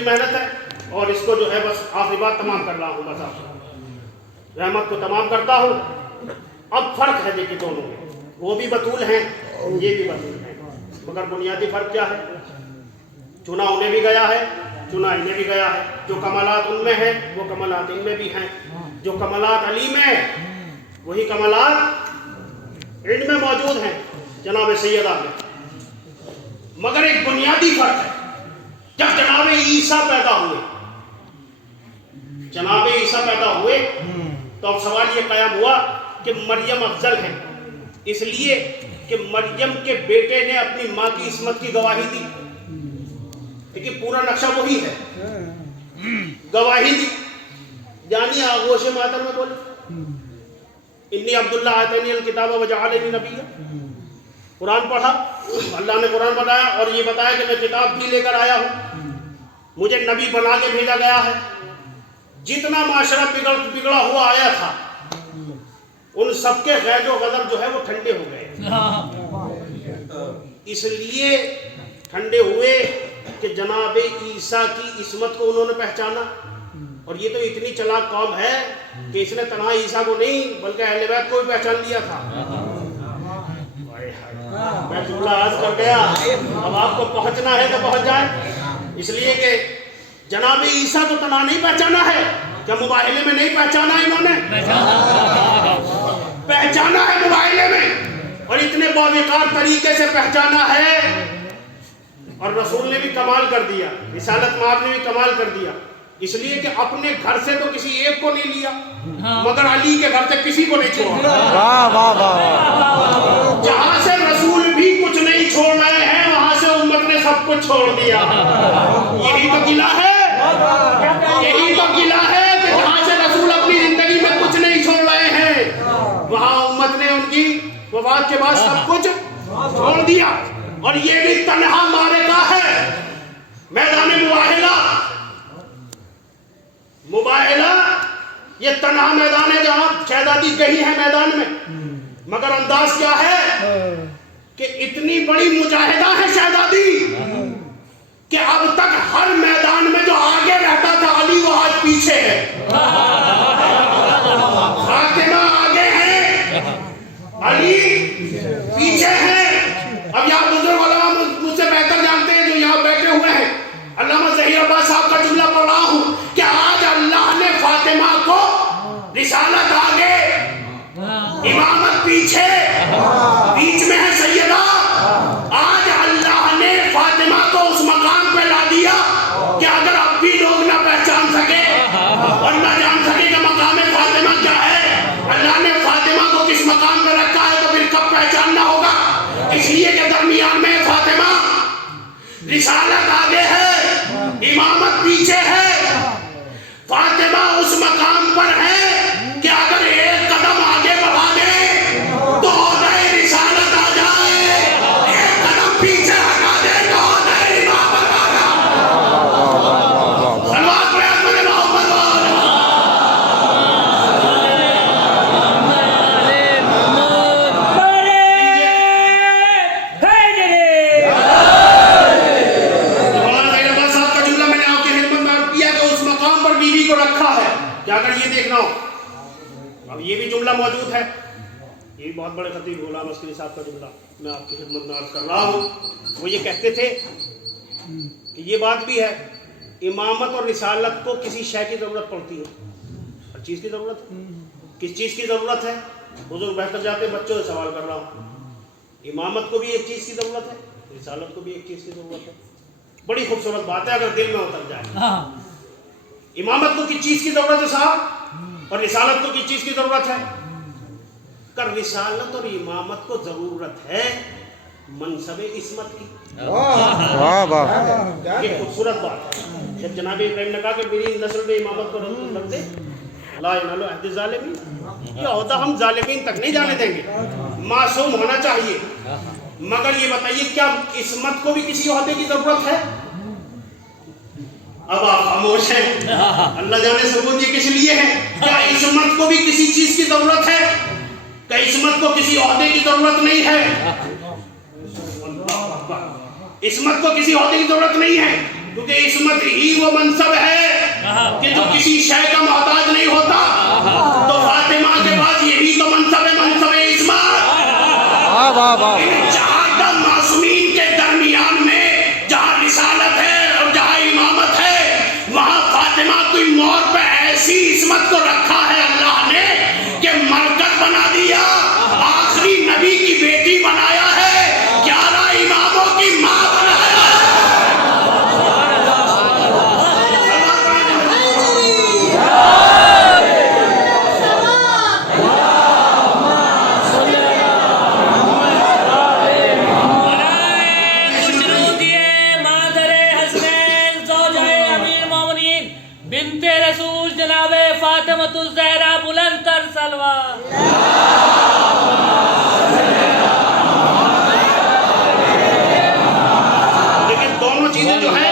इतनी मेहनत है और इसको जो है बस आखिरी बात तमाम कर रहा हूँ, बस आपसे रहमत को तमाम करता हूँ। अब फर्क है देखिए दोनों में, वो भी बतूल हैं, ये भी बतूल हैं, मगर बुनियादी फर्क क्या है? चुना उन्हें भी गया है, चुना इन्हें भी गया है। जो कमालात उनमें है वो कमालात इनमें भी हैं। जो कमालात अली में है वही कमालात इनमें मौजूद हैं, जनाब सैयदा में। मगर एक बुनियादी फर्क है, जब जनाब ईसा पैदा हुए, जनाब ईसा पैदा हुए तो अब सवाल ये कायम हुआ कि मरियम अफजल है, इसलिए कि मरियम के बेटे ने अपनी माँ की इस्मत की गवाही दी। देखिए पूरा नक्शा वही है, गवाही दी। जानिए आगोश मातर में बोले इन्नी अब्दुल्ला आतनी अल किताब वजअलनी नबिय्या, कुरान पढ़ा, अल्लाह ने कुरान बताया और ये बताया कि मैं किताब भी लेकर आया हूँ, मुझे नबी बना के भेजा गया है। जितना माशरा बिगड़ा हुआ आया था उन सबके गैज़ो गज़ब जो है वो ठंडे हो गए। इसलिए ठंडे हुए कि जनाब ईसा की इस्मत को उन्होंने पहचाना। और ये तो इतनी चालाक कौम है कि इसने तन्हा ईसा को नहीं बल्कि अहले बैत को भी पहचान लिया था। मैं जुमला आज कर गया, अब आपको पहुंचना है तो पहुंच जाए। इसलिए कि जनाब ईसा को तन्हा नहीं पहचाना है, क्या मुबाहिले में नहीं पहचाना इन्होंने? पहचाना है मुबाहिले में, और इतने बाविकार तरीके से पहचाना है। और रसूल ने भी कमाल कर दिया, रिसालत माब ने भी कमाल कर दिया। इसलिए कि अपने घर से तो किसी एक को नहीं लिया, मगर अली के घर से किसी को नहीं छोड़ा। वाह वाह वाह। जहां से रसूल भी कुछ नहीं छोड़ रहे हैं वहां से उम्मत ने सब कुछ छोड़ दिया। यही तो किला है, यही तो किला है कि जहां से रसूल अपनी जिंदगी में कुछ नहीं छोड़ रहे हैं वहां उम्मत ने उनकी वफात के बाद सब कुछ छोड़ दिया। और ये भी तन्हा मारेका है, मैदान मुबाहिला। मुबाहिला ये तन्हा मैदान है जहां शहजादी गई है मैदान में, मगर अंदाज क्या है कि इतनी बड़ी मुजाहिदा है शहजादी कि अब तक हर मैदान में जो आगे रहता था अली वो आज पीछे है। फातिमा आगे है, अली पीछे है। अब यहाँ बुजुर्ग उलमा मुझसे बेहतर जानते हैं जो यहाँ बैठे हुए हैं। अल्लामा ज़हीर अब्बास साहब का जुमला पढ़ रहा हूँ कि आज अल्लाह ने फातिमा को रिसालत आगे, इमामत पीछे, बीच में है सैयदा। आज अल्लाह ने फातिमा को उस मकाम पे ला दिया कि अगर अब भी लोग ना पहचान सके और ना जान सके कि मकाम फातिमा क्या है, अल्लाह ने फातिमा को किस मकाम पे रखा है तो फिर कब पहचानना होगा। इसलिए कि दरमियान में फातिमा, रिसालत आगे है, इमामत पीछे है। फातिमा उस मकाम पर है कि अगर एक कदम आगे बढ़ा दे तो नए रिसालत आ जाए, एक कदम पीछे हटा दे तो नए इमामत आ जाए। सलवात पे अपने मोहम्मद अगर ये देखना हो, अब ये भी जुमला मौजूद है, ये बहुत बड़े खतीब गुलाम अस्करी साहब का जुमला मैं आपकी खिदमत में अर्ज कर रहा हूँ। वो ये कहते थे कि ये बात भी है, इमामत और रिसालत को किसी शय की ज़रूरत पड़ती है, हर चीज़ की ज़रूरत है। किस चीज़ की ज़रूरत है? बुजुर्ग बेहतर जाते बच्चों से सवाल कर रहा हूँ। इमामत को भी एक चीज़ की ज़रूरत है, रिसालत को भी एक चीज़ की ज़रूरत है। बड़ी खूबसूरत बात है अगर दिल में उतर जाए। इमामत को किस चीज की जरूरत है साहब, और रिसालत को किस चीज की जरूरत है? कर रिसालत और इमामत को जरूरत है मनसबे इस्मत की। वाह वाह, ये खूबसूरत बात है। जब जनाब इब्राहिम ने कहा कि मेरी नस्ल में इमामत को रख दे, ला इनालो अहद ज़ालिमीन, ये ओहदा हम ज़ालिमीन तक नहीं जाने देंगे, मासूम होना चाहिए। मगर ये बताइए क्या इस्मत को भी किसी ओहदे की जरूरत है? अब आप खामोश हैं, अल्लाह जाने सबूत ये किस लिए है। क्या इस्मत को भी किसी चीज की जरूरत है? क्या इस्मत को किसी ओहदे की जरूरत नहीं है? इस्मत को किसी ओहदे की जरूरत नहीं है, क्योंकि इस्मत ही वो मनसब है कि जो किसी शय का मोहताज नहीं होता। तो फातिमा के बाद यही तो मनसब है, मनसब इस्मत। जहां मासूमीन के दरमियान में जहां रिसालत है और जहां इमामत है, वहां फातिमा की मोर पे ऐसी इस्मत को रखा है अल्लाह ने कि मरकज बना दिया, आखिरी नबी की बेटी बनाया है, 11 इमामों की मां बनाया है। ज़हरा बुलंद तर सलवा। लेकिन दोनों चीजें जो है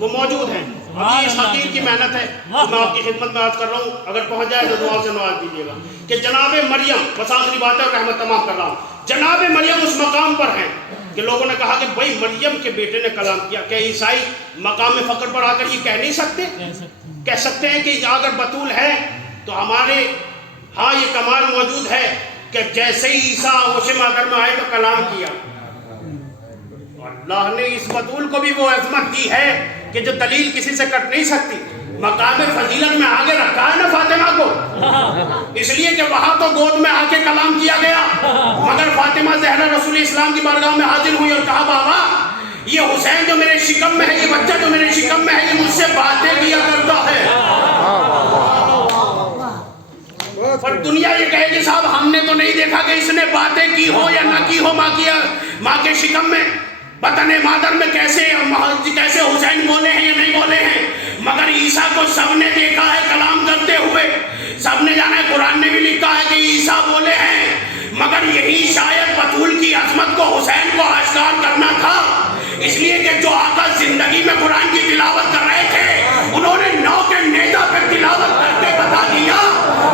वो मौजूद हैं। अभी इस हकीर की मेहनत है तो मैं आपकी खिदमत में अर्ज कर रहा हूँ, अगर पहुंच जाए तो दुआ से नवाज दीजिएगा कि जनाब मरियम, बस आखिरी बात है और रहमत तमाम कर रहा हूँ, जनाब मरियम उस मकाम पर हैं कि लोगों ने कहा कि भाई मरियम के बेटे ने कलाम किया। क्या ईसाई मकाम फ़क्र पर आकर ये कह नहीं सकते? कह सकते हैं कि अगर बतूल है तो हमारे हाँ ये कमाल मौजूद है कि जैसे ही ईसा होश मादर में आए तो कलाम किया। अल्लाह ने इस बतूल को भी वो अजमत दी है कि जो दलील किसी से कट नहीं सकती। मकाम फजीलत में आगे रखा है ना फातिमा को, इसलिए कि वहां तो गोद में आके कलाम किया गया, मगर फातिमा ज़हरा रसूल इस्लाम की बारगाह में हाजिर हुई और कहा बाबा ये हुसैन जो मेरे शिकम में है, ये बच्चा जो मेरे शिकम में है, ये मुझसे बातें किया करता है। पर दुनिया ये कहे कि साहब हमने तो नहीं देखा कि इसने बातें की हो या ना की हो माँ के शिकम में, बतने मादर में कैसे हुसैन बोले हैं या नहीं बोले हैं, मगर ईसा को सबने देखा है कलाम करते हुए, सबने जाना है, कुरान ने भी लिखा है कि ईसा बोले हैं। मगर यही शायद बतूल की अजमत को हुसैन को आश्कार करना था, इसलिए कि जो आका जिंदगी में कुरान की तिलावत कर रहे थे उन्होंने 9 के नेजा पर तिलावत करके बता दिया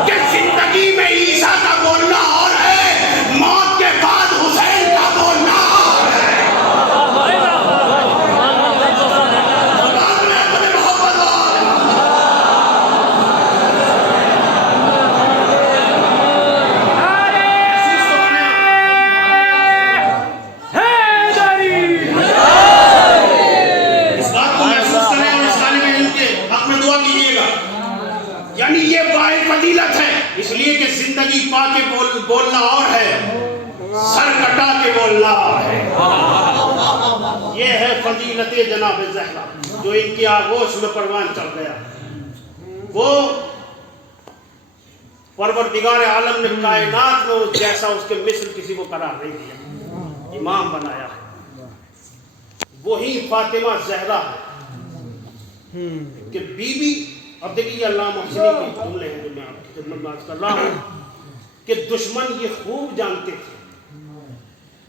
कि जिंदगी में ईसा का बोलना और है, मौत के बाद हुसैन का बोलना और है। इसलिए कि जिंदगी पा के बोलना और है, सर कटा के बोलना और है। ये है फजीलत जनाब ज़हरा जो इनकी आगोश में परवान चढ़ गया। वो परवरदिगार आलम ने कायनात में जैसा उसके मिस्र किसी को करार नहीं दिया, इमाम बनाया है। वही फातिमा ज़हरा है कि बीबी। अब देखिए अल्लाह मुहसिनी के जुमले हैं जो मैं आपकी खिदमत में अर्ज कर रहा हूँ कि दुश्मन ये खूब जानते थे,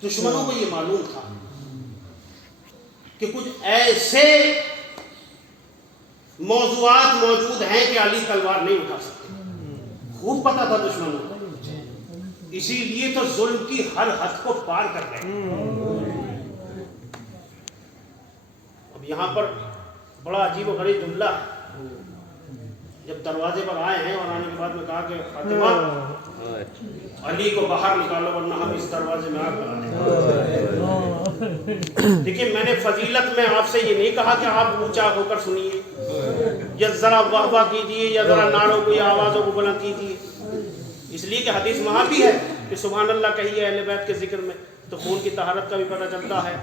दुश्मनों को ये मालूम था कि कुछ ऐसे मौजूआत मौजूद हैं कि अली तलवार नहीं उठा सकते, खूब पता था दुश्मनों को, इसीलिए तो जुल्म की हर हद को पार कर गए। अब यहाँ पर बड़ा अजीब व गरीब जुमला है। जब दरवाजे पर आए हैं और आने के बाद में कहा कि फातिमा अली को बाहर निकालो वरना हम इस दरवाजे में आग लगा देंगे। देखिए मैंने फजीलत में आपसे ये नहीं कहा कि आप ऊंचा होकर सुनिए या जरा वाह कीजिए या जरा नारों को या आवाज़ों को बुलंद कीजिए, इसलिए कि हदीस वहाँ भी है कि सुभान अल्लाह कहिए अहले बैत के जिक्र में तो खून की तहारत का भी पता चलता है।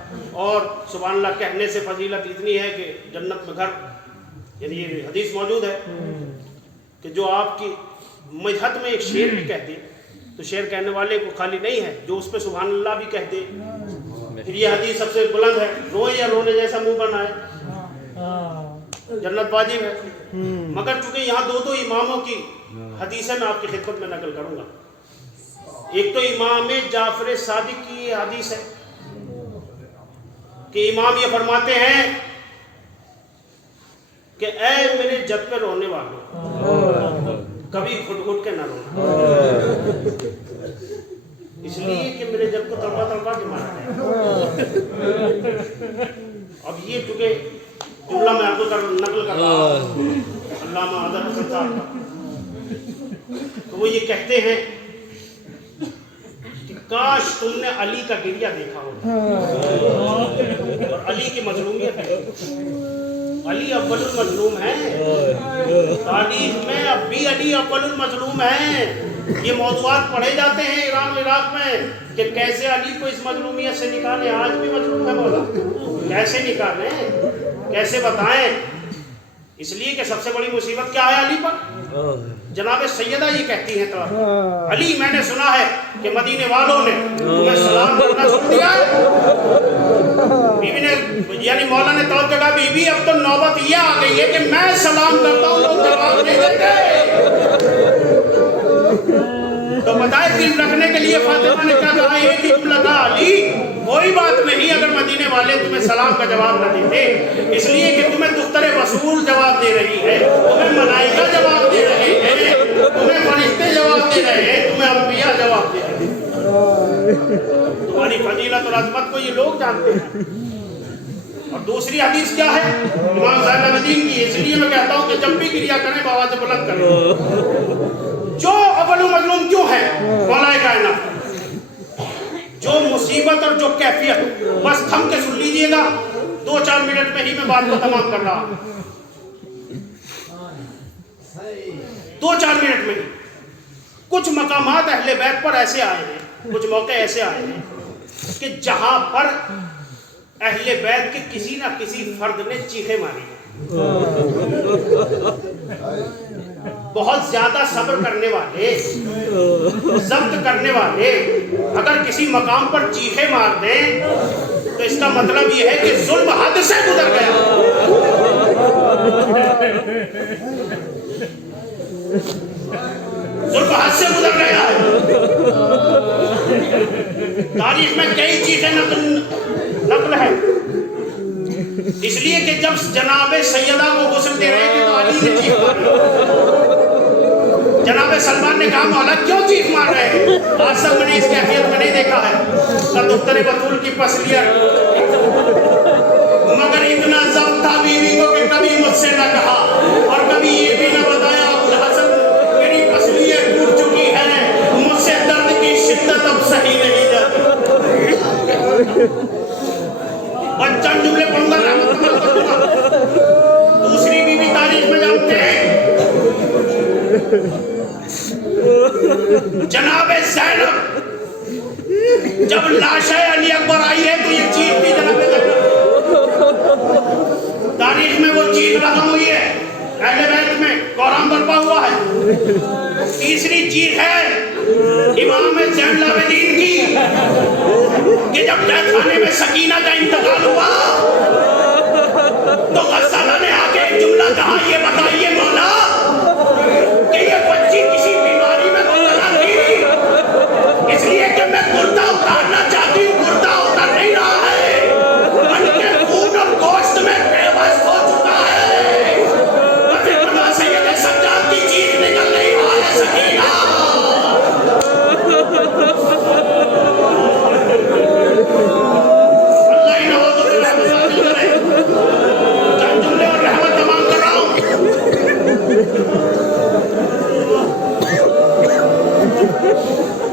और सुभान अल्लाह कहने से फजीलत इतनी है कि जन्नत में घर, यानी ये हदीस मौजूद है कि जो आपकी मजहत में एक शेर भी कह दे तो शेर कहने वाले को खाली नहीं है, जो उस पर सुभान अल्लाह भी कह दे, फिर ये हदीस सबसे बुलंद है, रोए या रोने जैसा मुंह बनाए, जन्नत वाजिब है। मगर चूंकि यहाँ दो इमामों की हदीसें मैं आपकी खिदमत में नकल करूँगा। एक तो इमाम जाफर सादिक की ये हदीस है कि इमाम ये फरमाते हैं कि ऐ मेरे जद पे रोने वालों कभी घुट घुट के ना रोना, इसलिए कि मेरे जद को तड़पा तड़पा के मारा है। अब ये चूंकि जुमला मैं आपको नकल कर रहा हूँ अल्लामा आदर हसन साहब का। तो वो ये कहते हैं कि काश तुमने अली का गिरिया देखा होता और अली की मजलूमियत है। अली अव्वलुल मजलूम है, तारीख में अब भी अली अव्वलुल मजलूम है। ये मौज़ूआत पढ़े जाते हैं ईरान और इराक में कि कैसे अली को इस मजलूमियत से निकालें। आज भी मजलूम है मौला, कैसे निकालें, कैसे बताएं। इसलिए कि सबसे बड़ी मुसीबत क्या है अली पर। जनाब सैयदा ये कहती हैं तो अली मैंने सुना है कि मदीने वालों ने तुम्हें सलाम करना छोड़ दिया है। बीवी ने यानी मौला ने तौर कहा बीवी अब तो नौबत ये आ गई है कि मैं सलाम करता हूँ लोग जवाब नहीं देते। तो बताए दिल रखने के लिए फातिमा ने क्या कहा, एक ही जुमला कहा अली कोई बात नहीं अगर मदीने वाले तुम्हें सलाम का जवाब न देते, इसलिए कि तुम्हें दुख्तरे रसूल जवाब दे रही है, तुम्हें मलाइका जवाब दे रहे हैं, तुम्हें फरिश्ते जवाब दे रहे हैं, तुम्हें अंबिया जवाब दे रहे हैं। तुम्हारी फजीलत और अज़मत को ये लोग जानते हैं। और दूसरी हदीस क्या है इमाम ज़ैनुलब्दीन की, इसलिए मैं कहता हूँ कि जब भी क्रिया करें बाबा से बुलंद करें। जो अव्वलुल मज़लूम क्यों है मौलाए कायनात, जो मुसीबत और जो कैफियत, बस थम के सुन लीजिएगा, 2-4 मिनट में ही मैं बात को तमाम कर रहा हूं। 2-4 मिनट में कुछ मकामात अहले बैत पर ऐसे आए हैं, कुछ मौके ऐसे आए हैं कि जहां पर अहले बैत के किसी ना किसी फर्द ने चीखे मारी हैं। बहुत ज्यादा सब्र करने वाले, जब्त करने वाले अगर किसी मकाम पर चीखे मार दें तो इसका मतलब यह है कि जुल्म हद से गुजर गया। जुल्म हद से गुजर गया है। तारीख में कई चीजें नकल है। इसलिए कि जब जनाबे सैयदा को गुस्ल दे रहे थे तो अली ने चीख मारी। जनाबे सलमान ने कहा मौला क्यों चीख मार रहे हैं, आज तक मैंने इस कैफियत में नहीं देखा है। दुख्तरे बतूल की पसलियत, मगर इतना जब्त था बीवी को कि कभी मुझसे न कहा और कभी ये भी न बताया अबुल हसन मेरी पसलियत टूट चुकी है, मुझसे दर्द की शिद्दत अब सही नहीं जाती। बच्चा जुमले पढ़ूंगा रहमत करूंगा। दूसरी बीवी तारीख में जानते हैं जनाबे ज़ैनब जब लाशे अली अकबर आई है तो ये चीख थी जनाबे ज़ैनब। तारीख में वो चीख रकम हुई है, अहले बैत में कोराम बरपा हुआ है। तीसरी चीख है इमाम ज़ैनुलब्दीन की कि जब तहखाने में सकीना का इंतकाल हुआ तो गस्साला ने आके एक जुमला कहा, ये बताइए मौला कि ये बच्ची किसी बीमारी में मुब्तला थी, इसलिए कि मैं कुर्ता उतारना चाहती हूँ, कुर्ता उतर नहीं रहा है, उनके खून और गोश्त में बेबस हो चुका है। सैयद सज्जाद की चीख निकल नहीं रहा है सकीना।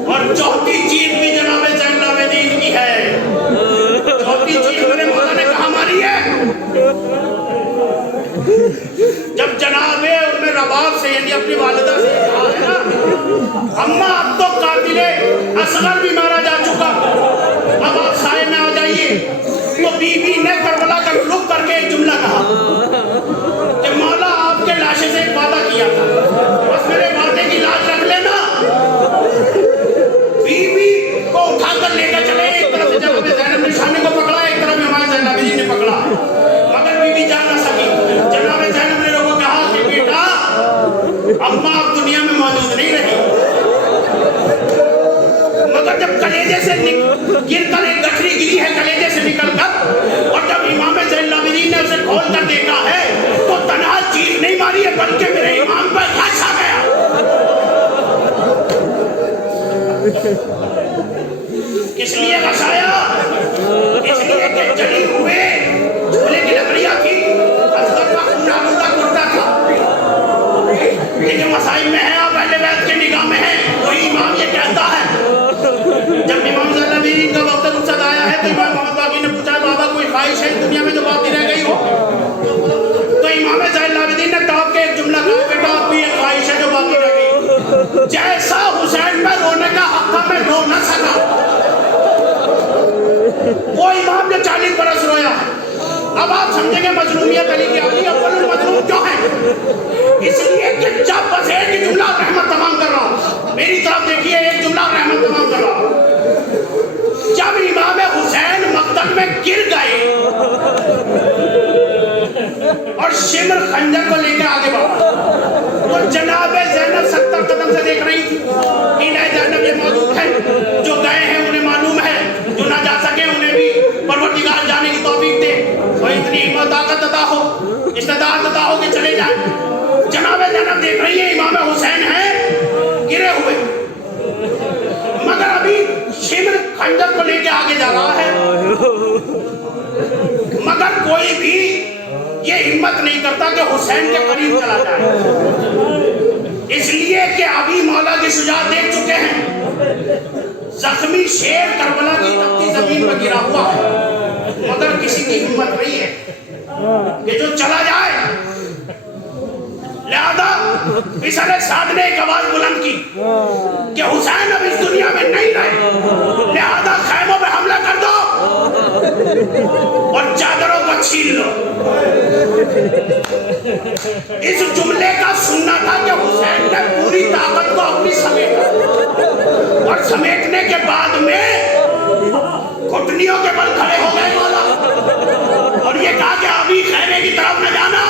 और चौथी चीज भी जनाबे ज़ैनुलब्दीन की है। चौथी चीज मेरे मौला ने कहा मारी है जब जनाबे उम्मे रबाब से यानी अपनी वालिदा से कहा है ना, अम्मा अब तो कातिले असगर भी मारा जा चुका, अब आप साए में आ जाइए। तो बीवी ने करबला का रुख करके एक जुमला कहा कि मौला आपके लाशे से एक वादा किया था, बस मेरे वादे की लाज रख लेना। बीवी को उठाकर लेकर चले, एक तरफ से जनाब ज़ैनब ने शाने को पकड़ा, एक तरफ हमारे ज़ैनुलब्दीन ने पकड़ा, मगर बीवी जा न सकी। जनाब ज़ैनब ने लोगों को कहा कि बेटा अम्मा अब दुनिया में मौजूद नहीं रही, मगर जब कलेजे से गिरकर एक गठरी गिरी है कलेजे से निकलकर, और जब इमाम ज़ैनुलब्दीन ने उसे खोल कर देखा है लेकिन मसाइब में है, आप अहले बैत के निगाह में है। वही इमाम ये कहता है, जब इमाम ज़ैनुलआबिदीन का वक्त रुखसत आया है तो इमाम मोहम्मद बाकी ने पूछा, बाबा कोई ख्वाहिश है दुनिया में जो बाकी रह गई हो? तो इमाम ज़ैनुलआबिदीन ने टॉप के एक जुमला कहा, बेटा अब भी एक ख्वाहिश है जो बाकी रह गई। जैसा हुसैन में रोने का हक था मैं रो न सका, वो इमाम ने 40 बरस रोया है। अब आप समझेंगे मजलूमियत अली की अली अव्वलुल मजलूम क्यों है? इसलिए कि जब बस एक ही जुमला रहमत तमाम कर रहा हूँ, मेरी तरफ देखिए, एक जुमला रहमत तमाम कर रहा हूँ। जब इमाम हुसैन मक्तल में गिर गए और शिमर खंजर को लेकर आगे बढ़ा, तो जनाब ज़ैनब 70 कदम से देख रही थी। इन्हें ज़ैनब ये मौजूद है, जो गए हैं उन्हें मालूम है, जो ना जा सके उन्हें भी परवरदिगार जाने की तौफीक दे, और इतनी हिम्मत ताकत अता हो, इस्तेदाद अता हो कि चले जाए। जनाब ज़ैनब देख रही है इमाम हुसैन है गिरे हुए, मगर अभी शिमर खंजर को लेकर आगे जा रहा है, मगर कोई भी ये हिम्मत नहीं करता कि हुसैन के करीब चला जाए, इसलिए कि अभी मौला की शुजाअत देख चुके हैं। जख्मी शेर करबला की तपती जमीन पर गिरा हुआ है, मगर किसी की हिम्मत नहीं है कि जो चला जाए। लिहाजा पिछले साध ने एक आवाज बुलंद की कि हुसैन अब इस दुनिया में नहीं रहे, लिहाजा खैमों पे हमला कर दो और चादरों को छीन लो। इस जुमले का सुनना था कि हुसैन ने पूरी ताकत को अपनी समेटा, और समेटने के बाद में घुटनियों के बल खड़े हो गए मौला, और ये कहा कि अभी खैमे की तरफ न जाना,